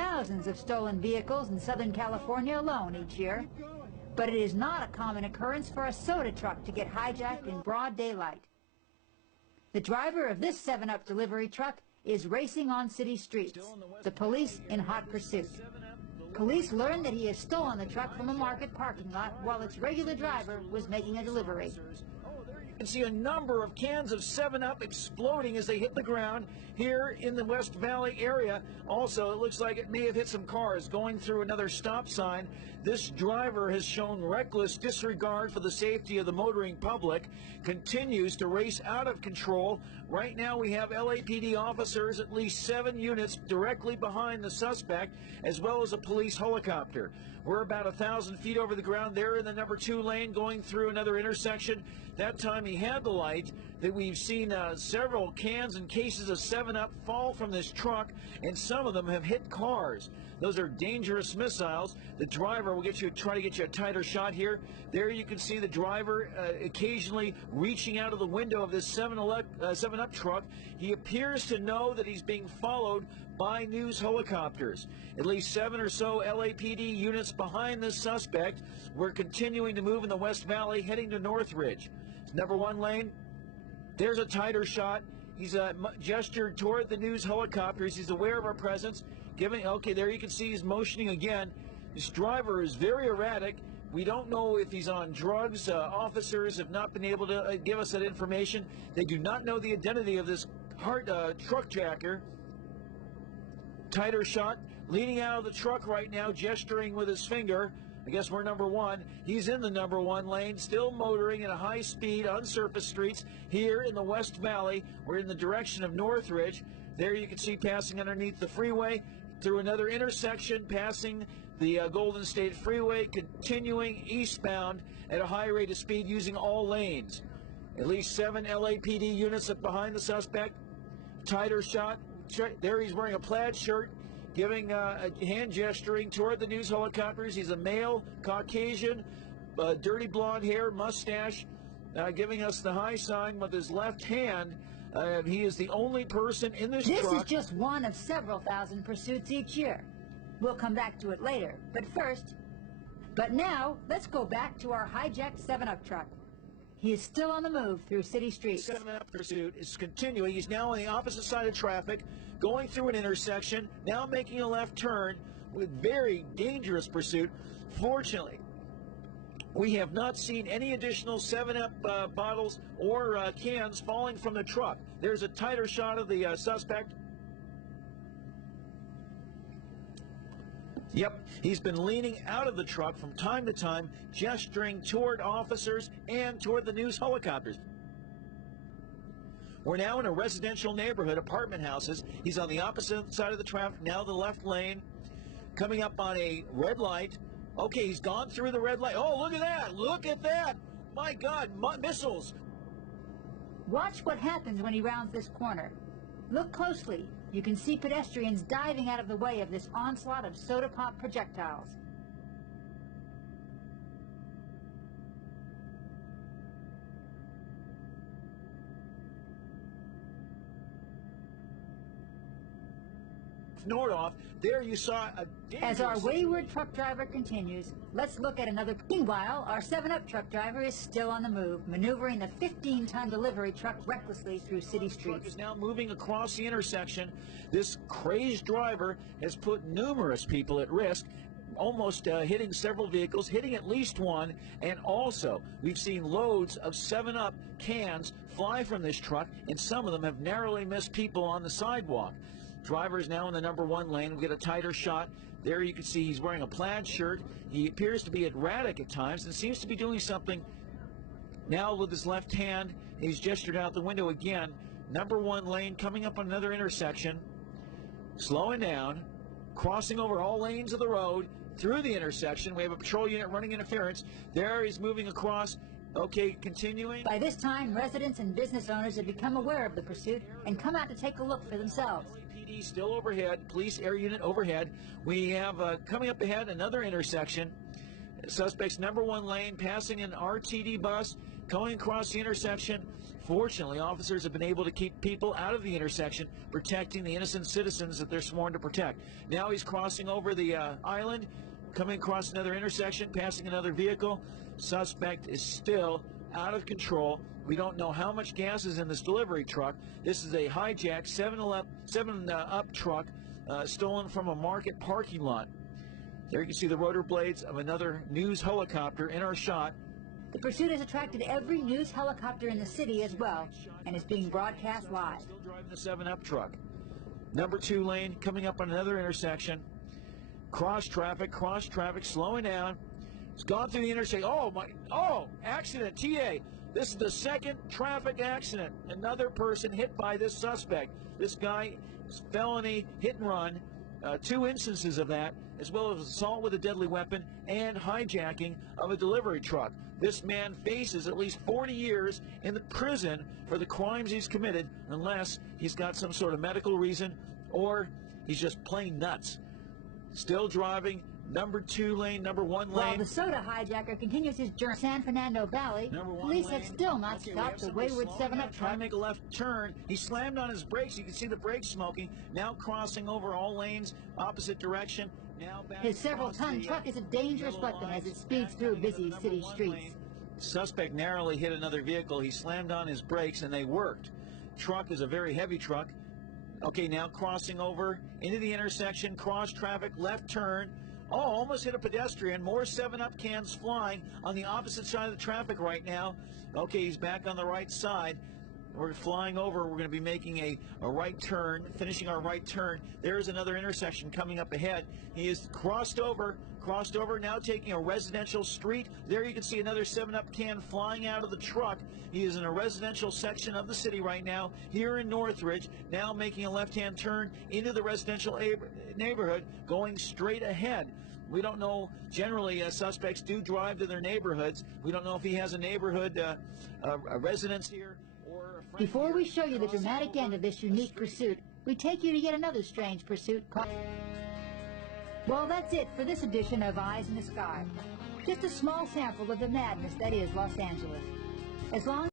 thousands of stolen vehicles in Southern California alone each year. But it is not a common occurrence for a soda truck to get hijacked in broad daylight. The driver of this 7-Up delivery truck is racing on city streets, the police in hot pursuit. Police learned that he has stolen the truck from a market parking lot while its regular driver was making a delivery. You can see a number of cans of 7-Up exploding as they hit the ground here in the West Valley area. Also, it looks like it may have hit some cars going through another stop sign. This driver has shown reckless disregard for the safety of the motoring public, continues to race out of control. Right now we have LAPD officers, at least 7 units directly behind the suspect, as well as a police helicopter. We're about 1,000 feet over the ground there in the number 2 lane going through another intersection. That time he had the light. That we've seen several cans and cases of 7-Up fall from this truck, and some of them have hit cars. Those are dangerous missiles. The driver will try to get you a tighter shot here. There you can see the driver occasionally reaching out of the window of this 7-Up truck. He appears to know that he's being followed by news helicopters. At least 7 or so LAPD units behind this suspect. We're continuing to move in the West Valley, heading to Northridge. Number 1 lane. There's a tighter shot. He's gestured toward the news helicopters. He's aware of our presence. Okay, there you can see he's motioning again. This driver is very erratic. We don't know if he's on drugs. Officers have not been able to give us that information. They do not know the identity of this truck jacker. Tighter shot. Leaning out of the truck right now, gesturing with his finger. I guess we're number 1. He's in the number 1 lane, still motoring at a high speed on surface streets here in the West Valley. We're in the direction of Northridge. There you can see passing underneath the freeway through another intersection, passing the Golden State Freeway, continuing eastbound at a high rate of speed using all lanes. At least 7 LAPD units up behind the suspect. Tighter shot. There he's wearing a plaid shirt, giving a hand gesturing toward the news helicopters. He's a male, Caucasian, dirty blonde hair, mustache, giving us the high sign with his left hand. He is the only person in this truck. This is just one of several thousand pursuits each year. We'll come back to it later, but now, let's go back to our hijacked 7-Up truck. He is still on the move through city streets. The 7-Up pursuit is continuing. He's now on the opposite side of traffic, going through an intersection, now making a left turn with very dangerous pursuit. Fortunately, we have not seen any additional 7-Up bottles or cans falling from the truck. There's a tighter shot of the suspect. Yep, he's been leaning out of the truck from time to time, gesturing toward officers and toward the news helicopters. We're now in a residential neighborhood, apartment houses. He's on the opposite side of the traffic, now the left lane, coming up on a red light. Okay, he's gone through the red light. Oh, look at that! Look at that! My God, missiles! Watch what happens when he rounds this corner. Look closely. You can see pedestrians diving out of the way of this onslaught of soda pop projectiles. Nordoff, there you saw a dangerous... As our wayward truck driver continues, let's look at another. Meanwhile, our 7-Up truck driver is still on the move, maneuvering the 15-ton delivery truck recklessly through city streets. The truck is now moving across the intersection. This crazed driver has put numerous people at risk, almost hitting several vehicles, hitting at least one, and also we've seen loads of 7-Up cans fly from this truck, and some of them have narrowly missed people on the sidewalk. Driver is now in the number 1 lane. We get a tighter shot. There you can see he's wearing a plaid shirt. He appears to be erratic at times and seems to be doing something now with his left hand. He's gestured out the window again. Number 1 lane coming up on another intersection. Slowing down, crossing over all lanes of the road through the intersection. We have a patrol unit running interference. There he's moving across. Okay, continuing. By this time, residents and business owners have become aware of the pursuit and come out to take a look for themselves. LAPD still overhead, police air unit overhead. We have coming up ahead another intersection. Suspect's number 1 lane, passing an RTD bus, going across the intersection. Fortunately, officers have been able to keep people out of the intersection, protecting the innocent citizens that they're sworn to protect. Now he's crossing over the island, coming across another intersection, passing another vehicle. Suspect is still out of control. We don't know how much gas is in this delivery truck. This is a hijacked 7-Up truck stolen from a market parking lot. There you can see the rotor blades of another news helicopter in our shot. The pursuit has attracted every news helicopter in the city as well, and is being broadcast live. Still driving the 7-Up truck. Number 2 lane coming up on another intersection. Cross traffic, slowing down. It's gone through the intersection. Accident, TA. This is the second traffic accident. Another person hit by this suspect. This guy is felony hit and run. 2 instances of that, as well as assault with a deadly weapon and hijacking of a delivery truck. This man faces at least 40 years in the prison for the crimes he's committed, unless he's got some sort of medical reason or he's just plain nuts. Still driving, number 2 lane, number 1 lane. While the soda hijacker continues his journey to San Fernando Valley, police have still not stopped the wayward 7-Up Trying truck. to make a left turn. He slammed on his brakes. You can see the brakes smoking. Now crossing over all lanes, opposite direction. Now back. His several-ton truck is a dangerous weapon as it speeds through busy city streets. Suspect narrowly hit another vehicle. He slammed on his brakes and they worked. Truck is a very heavy truck. Okay, now crossing over into the intersection, cross traffic, left turn. Almost hit a pedestrian. More 7-Up cans flying on the opposite side of the traffic right now. Okay, he's back on the right side. We're flying over. We're going to be making a right turn, finishing our right turn. There's another intersection coming up ahead. He is crossed over, now taking a residential street. There you can see another 7-Up can flying out of the truck. He is in a residential section of the city right now, here in Northridge, now making a left-hand turn into the residential neighborhood, going straight ahead. We don't know. Generally, suspects do drive to their neighborhoods. We don't know if he has a neighborhood a residence here. Before we show you the dramatic end of this unique pursuit, we take you to yet another strange pursuit. Well, that's it for this edition of Eyes in the Sky. Just a small sample of the madness that is Los Angeles. As long